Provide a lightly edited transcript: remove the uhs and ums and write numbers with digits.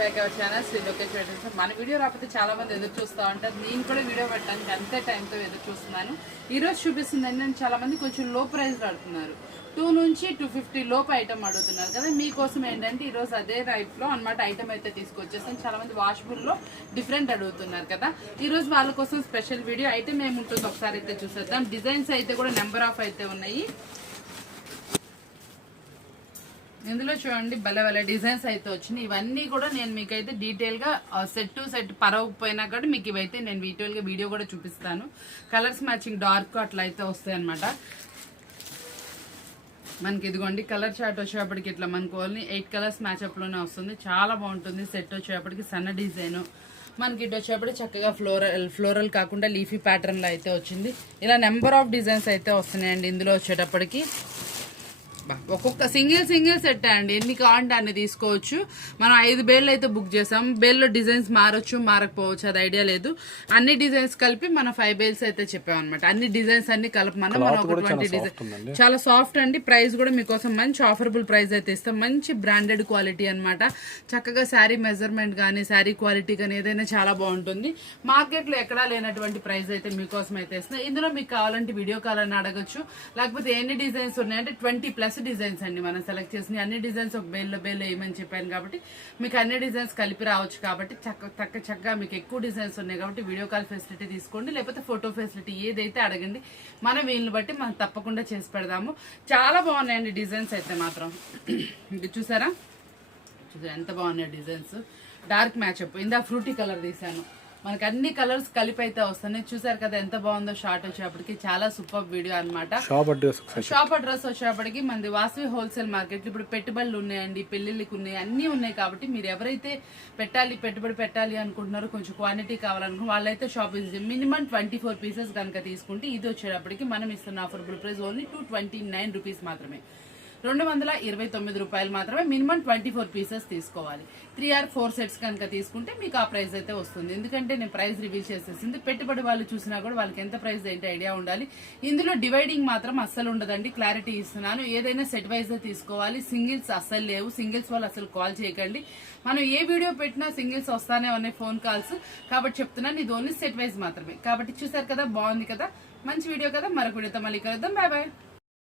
Back our channel Shri Lokesh weddings. మన video రాకపోతే చాలా మంది ఎదురు చూస్తూ ఉంటారు. నేను కూడా వీడియో పెట్టడానికి అంతే టైంతో ఎదురు చూస్తున్నాను. ఈరోజు చూపిస్తుందండి, నేను చాలా మంది కొంచెం లో ప్రైస్లో అడుగుతున్నారు. 2 నుంచి 250 లోపు ఐటమ్ అడుగుతున్నారు కదా. మీకోసం ఏంటంటే ఈరోజు అదే టైప్లో అనమాట ఐటమ్ అయితే తీసుకొచ్చేస్తాను. చాలా మంది వాషబుల్లో డిఫరెంట్ అడుగుతున్నారు కదా. ఈరోజు వాళ్ళ కోసం స్పెషల్ వీడియో. ఐటమ్ ఏముంటుందో ఒకసారి అయితే చూసేద్దాం. డిజైన్స్ అయితే కూడా నెంబర్ ఆఫ్ అయితే ఉన్నాయి. ఇందులో చూడండి భలే డిజైన్స్ అయితే వచ్చినాయి. ఇవన్నీ కూడా నేను మీకైతే డీటెయిల్గా సెట్ టు సెట్ పరవకపోయినా కూడా మీకు ఇవైతే నేను డీటెయిల్గా వీడియో కూడా చూపిస్తాను. కలర్స్ మ్యాచింగ్ డార్క్ అట్లా అయితే వస్తాయి అనమాట. మనకి ఇదిగోండి కలర్ చార్ట్ వచ్చేప్పటికి ఇట్లా మనకు ఓన్లీ 8 కలర్స్ మ్యాచ్అప్లోనే వస్తుంది. చాలా బాగుంటుంది. సెట్ వచ్చేప్పటికి సన్న డిజైన్, మనకి ఇటు వచ్చేప్పటికి చక్కగా ఫ్లోరల్ కాకుండా లీఫీ ప్యాటర్న్లో అయితే వచ్చింది. ఇలా నెంబర్ ఆఫ్ డిజైన్స్ అయితే వస్తున్నాయండి. ఇందులో వచ్చేటప్పటికి ఒక్కొక్క సింగిల్ సెట్ అండి. ఎన్ని కావాలంటే అన్ని తీసుకోవచ్చు. మనం 5 బేళ్ళు అయితే బుక్ చేసాం. బేల్లో డిజైన్స్ మారొచ్చు మారకపోవచ్చు, అది ఐడియా లేదు. అన్ని డిజైన్స్ కలిపి మనం 5 బేల్స్ అయితే చెప్పామన్నమాట. అన్ని డిజైన్స్ అన్ని కలపమన్నా మనం ఒక 20 డిజైన్. చాలా సాఫ్ట్ అండి. ప్రైస్ కూడా మీకోసం మంచి ఆఫరబుల్ ప్రైస్ అయితే ఇస్తాం. మంచి బ్రాండెడ్ క్వాలిటీ అనమాట. చక్కగా శారీ మెజర్మెంట్ కానీ శారీ క్వాలిటీ కానీ ఏదైనా చాలా బాగుంటుంది. మార్కెట్లో ఎక్కడా లేనటువంటి ప్రైస్ అయితే మీకోసం అయితే ఇస్తున్నాం. ఇందులో మీకు కావాలంటే వీడియో కాల్ అని అడగచ్చు. లేకపోతే ఎన్ని డిజైన్స్ ఉన్నాయంటే 20+ డిజైన్స్ అండి మనం సెలెక్ట్ చేసిన అన్ని డిజైన్స్ ఒక బేల్లో వేయమని చెప్పాను కాబట్టి మీకు అన్ని డిజైన్స్ కలిపి రావచ్చు. కాబట్టి చక్కగా మీకు ఎక్కువ డిజైన్స్ ఉన్నాయి కాబట్టి వీడియో కాల్ ఫెసిలిటీ తీసుకోండి, లేకపోతే ఫోటో ఫెసిలిటీ ఏదైతే అడగండి. మనం వీళ్ళని బట్టి మనం తప్పకుండా చేసి పెడదాము. చాలా బాగున్నాయండి డిజైన్స్ అయితే మాత్రం. చూసారా ఎంత బాగున్నాయి డిజైన్స్. డార్క్ మ్యాచ్అప్. ఇందా ఫ్రూటీ కలర్ తీసాను. మనకి అన్ని కలర్స్ కలిపి అయితే వస్తున్నాయి. చూసారు కదా ఎంత బాగుందో. షార్ట్ వచ్చేప్పటికి చాలా సూపర్ వీడియో అనమాట. షాప్ అడ్రస్ వచ్చేప్పటికి మనది వాసవి హోల్సేల్ మార్కెట్. ఇప్పుడు పెట్టుబడులు ఉన్నాయండి, పెళ్లిళ్ళకి ఉన్నాయి, అన్ని ఉన్నాయి. కాబట్టి మీరు ఎవరైతే పెట్టుబడి పెట్టాలి అనుకుంటున్నారో, కొంచెం క్వాంటిటీ కావాలనుకుంటున్నారు వాళ్ళైతే షాప్ మినిమం 24 పీసెస్ కనుక తీసుకుంటే ఇది వచ్చేటప్పటికి మనం ఇస్తున్న ఆఫర్బుల్ ప్రైస్ ఓన్లీ 229 రూపీస్ మాత్రమే. 229 రూపాయలు మాత్రమే. మినిమం 24 పీసెస్ తీసుకోవాలి. 3 or 4 సెట్స్ కనుక తీసుకుంటే మీకు ఆ ప్రైస్ అయితే వస్తుంది. ఎందుకంటే నేను ప్రైస్ రివీల్ చేసేసింది. పెట్టుబడి వాళ్ళు చూసినా కూడా వాళ్ళకి ఎంత ప్రైస్ ఏంటి ఐడియా ఉండాలి. ఇందులో డివైడింగ్ మాత్రం అస్సలు ఉండదండి. క్లారిటీ ఇస్తున్నాను. ఏదైనా సెట్ వైజ్ తీసుకోవాలి. సింగిల్స్ అస్సలు లేవు. సింగిల్స్ వాళ్ళు అసలు కాల్ చేయకండి. మనం ఏ వీడియో పెట్టినా సింగిల్స్ వస్తానే ఉన్నాయి ఫోన్ కాల్స్. కాబట్టి చెప్తున్నాను ఇది ఓన్లీ సెట్ వైజ్ మాత్రమే. కాబట్టి చూసారు కదా, బాగుంది కదా, మంచి వీడియో కదా. మరొక వీడియోతో మళ్ళీ కలుద్దాం. Bye bye.